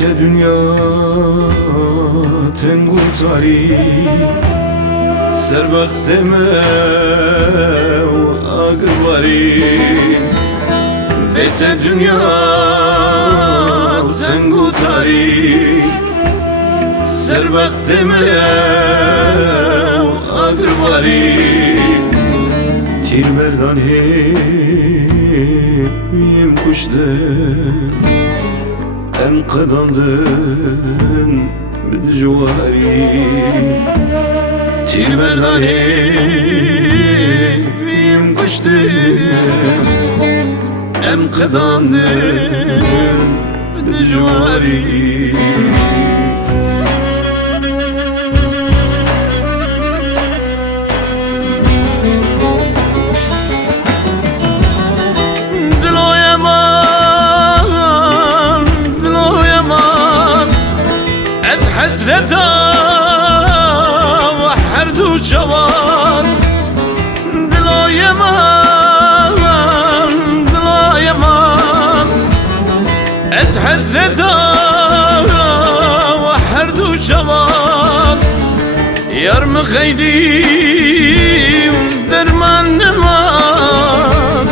بچه دنیا تنگو تاری سر بختمه و آگواری بچه دنیا تنگو تاری سر بختمه و آگواری تیر بردانه بیم کشته ام قداندن به جواری تیر بردانه بیم کشته ام قداندن به جواری حسرتا وحرد وشوان دلو يمان دلو يمان از حسرتا وحرد وشوان يرم خيدي درمان نمان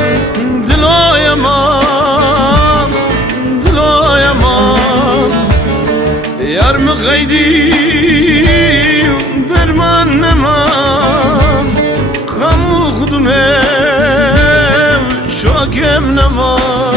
دلو يمان دلو يمان يرم خيدي درمان نمان خمو خدمه شاكم نمان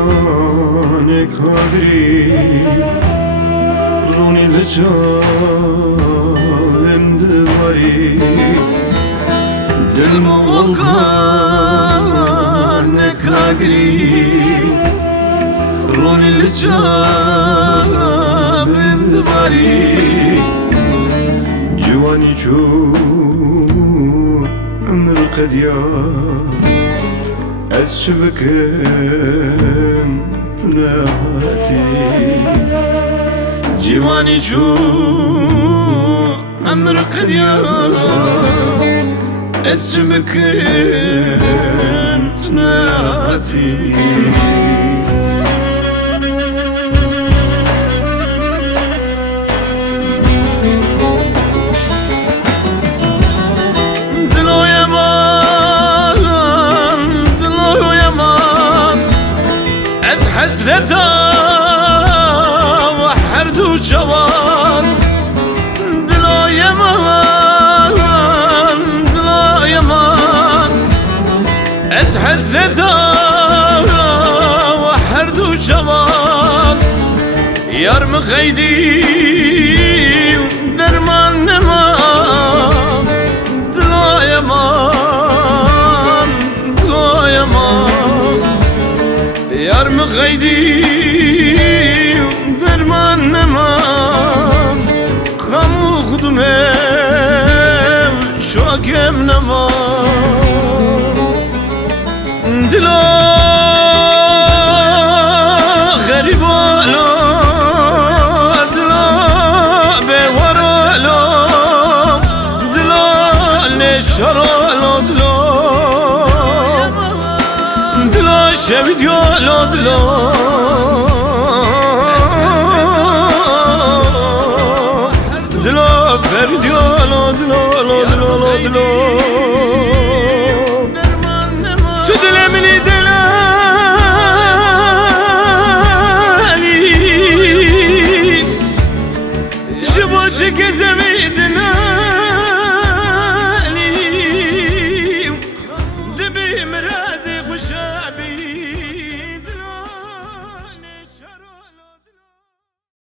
volcanic hadri runi lecham devari dil mo volcanic hadri runi lecham devari جواني شو عمر القديان أشبكن نهاتي جواني شو عمر قديان أشبكن نهاتي حسرتا وحرد وشوان دلو يمان دلو يمان از حسرتا وحرد وشوان يرم خيدي درمان نمان دلو يمان دلو يمان يرم خيدي درمان نمان خمو خدمه شاكم نمان دلو غريب ولا دلو بيور ولا دلو نشر ولا دلو شبت يا دلو دلو برد يا دلو